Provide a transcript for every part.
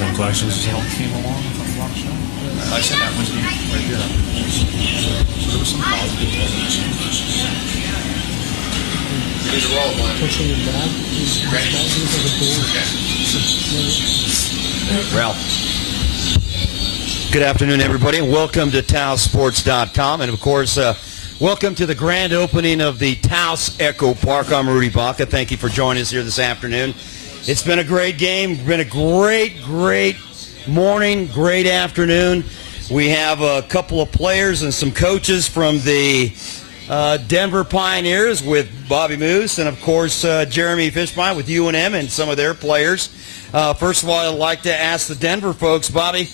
answering questions, just help the team along with a lot of stuff. I said that was right here. So there was some positive Ralph. Good afternoon, everybody, and welcome to TaosSports.com. And, of course, welcome to the grand opening of the Taos Eco Park. I'm Rudy Baca. Thank you for joining us here this afternoon. It's been a great game. It's been a great morning, great afternoon. We have a couple of players and some coaches from the Denver Pioneers with Bobby Moose and, of course, Jeremy Fishbein with UNM and some of their players. First of all, I'd like to ask the Denver folks, Bobby,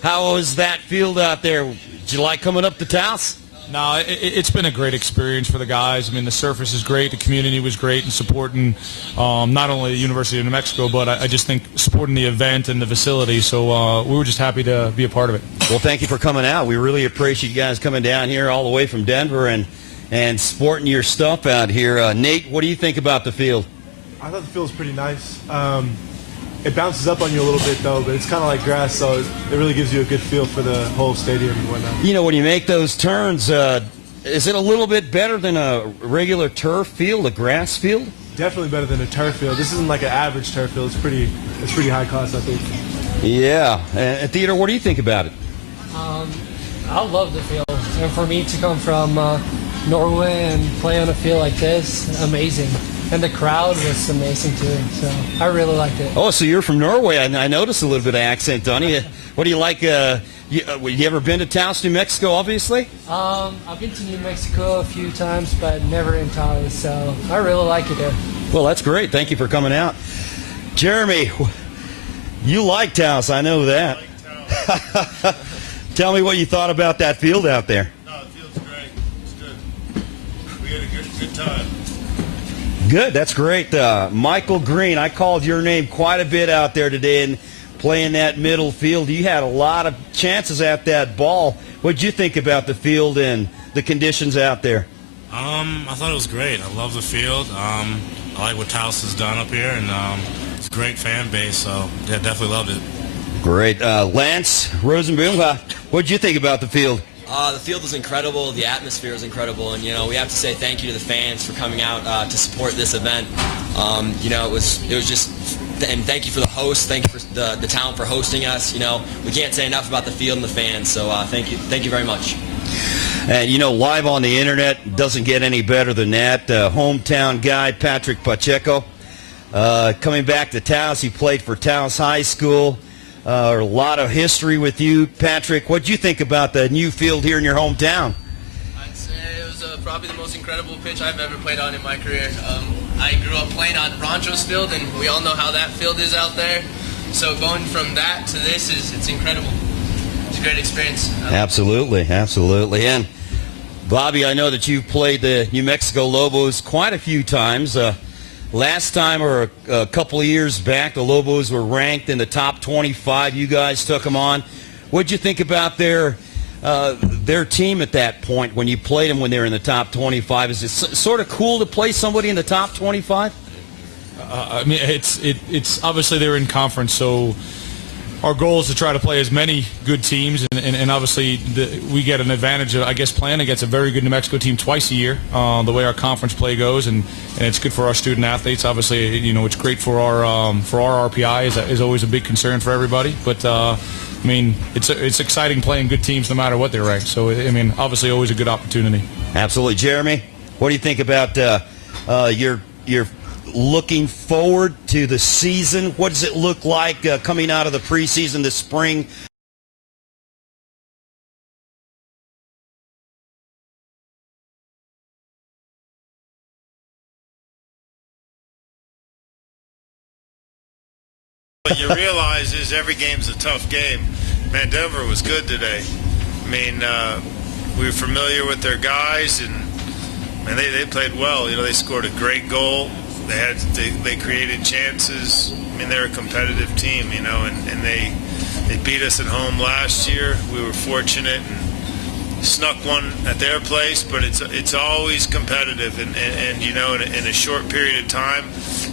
how was that field out there? Did you like coming up to Taos? No, it's been a great experience for the guys. I mean, the surface is great. The community was great in supporting not only the University of New Mexico, but I just think supporting the event and the facility. So we were just happy to be a part of it. Well, thank you for coming out. We really appreciate you guys coming down here all the way from Denver and sporting your stuff out here. Nate, what do you think about the field? I thought the field was pretty nice. It bounces up on you a little bit, though, but it's kind of like grass, so it really gives you a good feel for the whole stadium and whatnot. You know, when you make those turns, is it a little bit better than a regular turf field, a grass field? Definitely better than a turf field. This isn't like an average turf field. It's pretty high class, I think. Yeah. And Theodore, what do you think about it? I love the field. And for me to come from Norway and play on a field like this, amazing. And the crowd was amazing, too. So I really liked it. Oh, so you're from Norway. I noticed a little bit of accent on you. What do you like? You ever been to Taos, New Mexico, obviously? I've been to New Mexico a few times, but never in Taos. So I really like it there. Well, that's great. Thank you for coming out. Jeremy, you like Taos. I know that. Tell me what you thought about that field out there. No, the field's great. It's good. We had a good time. Good, that's great. Michael Green, I called your name quite a bit out there today and playing that middle field. You had a lot of chances at that ball. What did you think about the field and the conditions out there? I thought it was great. I love the field. I like what Taos has done up here, and it's a great fan base, so yeah, definitely loved it. Great. Lance Rosenboom, what did you think about the field? The field was incredible. The atmosphere was incredible, and we have to say thank you to the fans for coming out to support this event. It was just, and thank you for the host. Thank you for the town for hosting us. We can't say enough about the field and the fans. So thank you very much. And live on the internet doesn't get any better than that. Hometown guy Patrick Pacheco coming back to Taos. He played for Taos High School. A lot of history with you, Patrick. What do you think about the new field here in your hometown? I'd say it was probably the most incredible pitch I've ever played on in my career. I grew up playing on Rancho's field, and we all know how that field is out there. So going from that to this it's incredible. It's a great experience. Absolutely. And Bobby, I know that you've played the New Mexico Lobos quite a few times. Last time, or a couple of years back, the Lobos were ranked in the top 25. You guys took them on. What did you think about their team at that point when you played them when they were in the top 25? Is it sort of cool to play somebody in the top 25? I mean, it's obviously they're in conference, so our goal is to try to play as many good teams, and obviously we get an advantage of, I guess, playing against a very good New Mexico team twice a year, the way our conference play goes, and it's good for our student athletes. Obviously, it's great for our RPI is always a big concern for everybody. But I mean, it's exciting playing good teams no matter what they're ranked. So I mean, obviously, always a good opportunity. Absolutely, Jeremy. What do you think about your looking forward to the season? What does it look like coming out of the preseason this spring? What you realize is every game's a tough game. Man, Denver was good today. I mean, we were familiar with their guys, and they played well. They scored a great goal. They created chances. I mean, they're a competitive team, and they beat us at home last year. We were fortunate and snuck one at their place, but it's always competitive, and in a short period of time,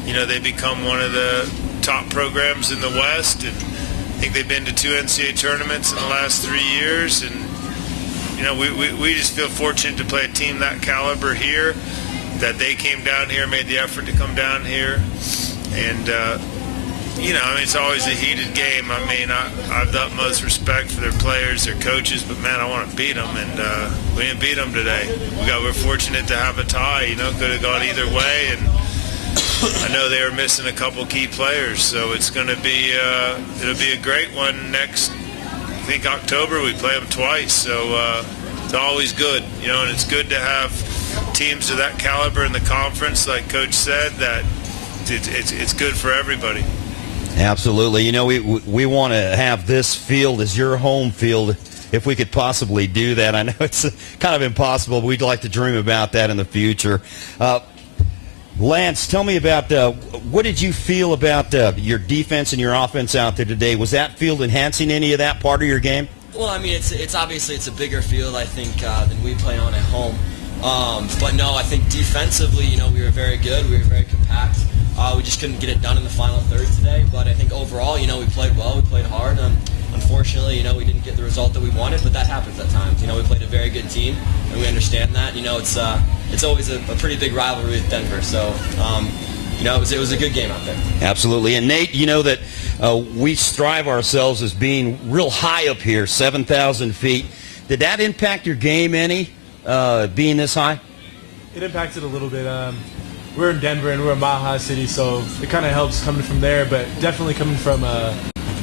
they become one of the top programs in the West, and think they've been to 2 NCAA tournaments in the last 3 years, and we just feel fortunate to play a team that caliber here, that they came down here, made the effort to come down here, and it's always a heated game. I mean, I have the utmost respect for their players, their coaches, but man, I want to beat them, and we didn't beat them today. We're fortunate to have a tie. Could have gone either way, and I know they were missing a couple key players, so it's going to be it'll be a great one next. I think October we play them twice, so it's always good, and it's good to have teams of that caliber in the conference, like Coach said. That it's good for everybody. Absolutely. We want to have this field as your home field if we could possibly do that. I know it's kind of impossible, but we'd like to dream about that in the future. Lance, tell me about what did you feel about your defense and your offense out there today? Was that field enhancing any of that part of your game? Well, I mean, it's obviously it's a bigger field, I think, than we play on at home. But no, I think defensively, we were very good. We were very compact. We just couldn't get it done in the final third today. But I think overall, we played well. We played hard. Unfortunately, we didn't get the result that we wanted, but that happens at times. We played a very good team, and we understand that. It's always a pretty big rivalry with Denver. So, it was a good game out there. Absolutely. And Nate, that we strive ourselves as being real high up here, 7,000 feet. Did that impact your game any, being this high? It impacted a little bit. We're in Denver and we're a Mile High city, so it kind of helps coming from there, but definitely coming from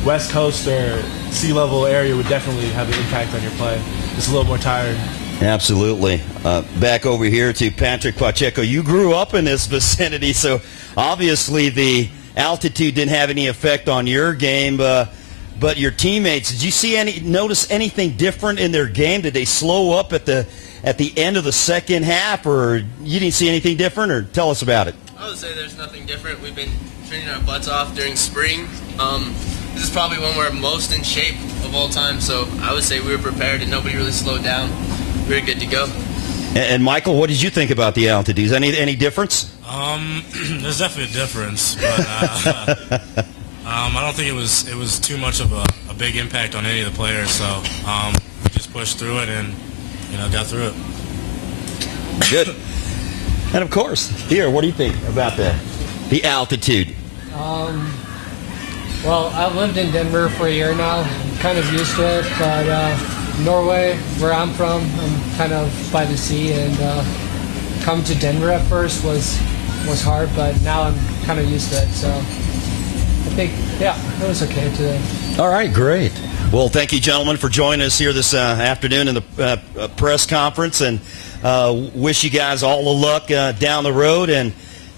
West Coast or sea level area would definitely have an impact on your play. Just a little more tired. Absolutely. Back over here to Patrick Pacheco. You grew up in this vicinity, so obviously the altitude didn't have any effect on your game, but your teammates, did you notice anything different in their game? Did they slow up at the end of the second half, or you didn't see anything different? Or tell us about it. I would say there's nothing different. We've been training our butts off during spring. This is probably when we're most in shape of all time, so I would say we were prepared and nobody really slowed down. We were good to go. And Michael, what did you think about the altitudes? Any difference? There's definitely a difference, but I don't think it was too much of a big impact on any of the players. So we just pushed through it and got through it. Good. And of course, here, what do you think about the altitude? Well, I've lived in Denver for a year now. I'm kind of used to it, but Norway, where I'm from, I'm kind of by the sea, and come to Denver at first was hard, but now I'm kind of used to it. So I think, it was okay today. All right, great. Well, thank you, gentlemen, for joining us here this afternoon in the press conference, and wish you guys all the luck down the road, and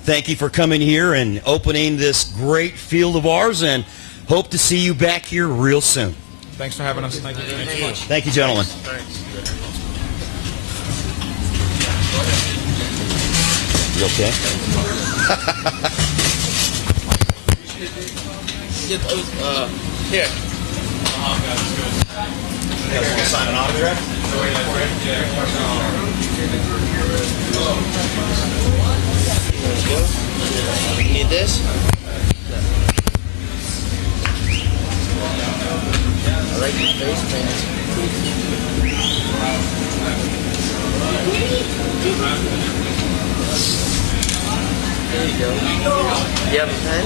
thank you for coming here and opening this great field of ours, and hope to see you back here real soon. Thanks for having us. Thank you very much. Thank you, gentlemen. Thanks. You okay? Here. You guys want to sign an autograph? You need this? I like your face paint. There you go. You have a pen?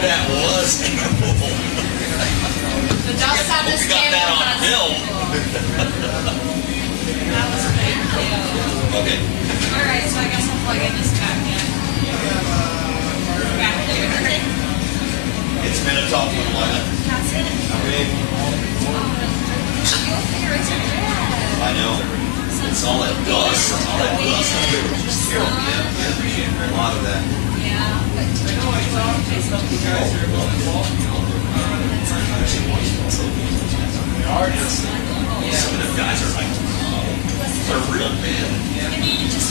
That was terrible. The dust on this got that on film. Okay. All right, so I guess I'll plug in this back in. Back there. It's been a tough one, Lila. That's it. You'll figure it out. I know. It's all that dust. All that dust. A lot of that. Yeah, but Some of them guys are like, they're real bad. and you just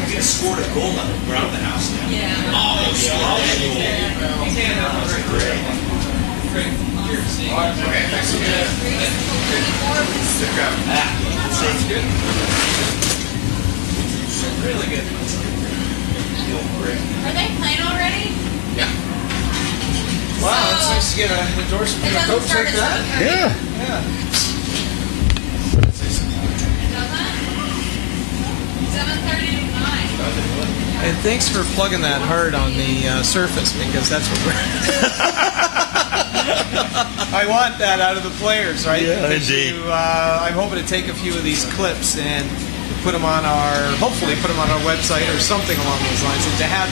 We just scored a goal on the ground of the house now. yeah. Oh, scored a goal. Great. Okay, thanks again. That's good. Really good. Are they playing already? Yeah. Wow, it's nice to get an endorsement It from a doesn't coach start like at that. 7:30. Yeah. Yeah. Doesn't? 7:30 to 9. And thanks for plugging that hard on the surface, because that's what we're. I want that out of the players, right? Yeah, Because indeed. I'm hoping to take a few of these clips and put them on hopefully put them on our website or something along those lines, and to have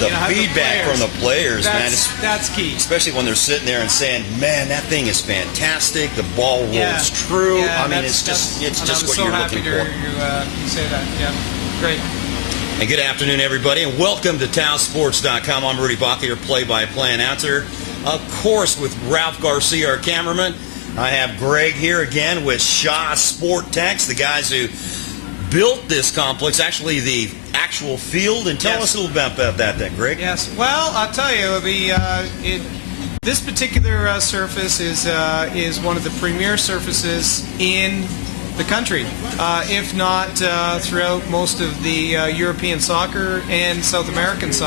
the have feedback players, from the players, man. That's key. Especially when they're sitting there and saying, "Man, that thing is fantastic. The ball rolls Yeah. true." Yeah, I mean, that's- it's and just I'm what so you're happy looking to for. hear you say that. Yeah, great. And good afternoon, everybody, and welcome to TaosSports.com. I'm Rudy Baca, your play-by-play announcer. Of course, with Ralph Garcia, our cameraman. I have Greg here again with Shaw Sport Techs, the guys who built this complex, actually the actual field. And tell us a little bit about that, Greg. Yes. Well, I'll tell you, this particular surface is one of the premier surfaces in the country, if not throughout most of the European soccer and South American soccer.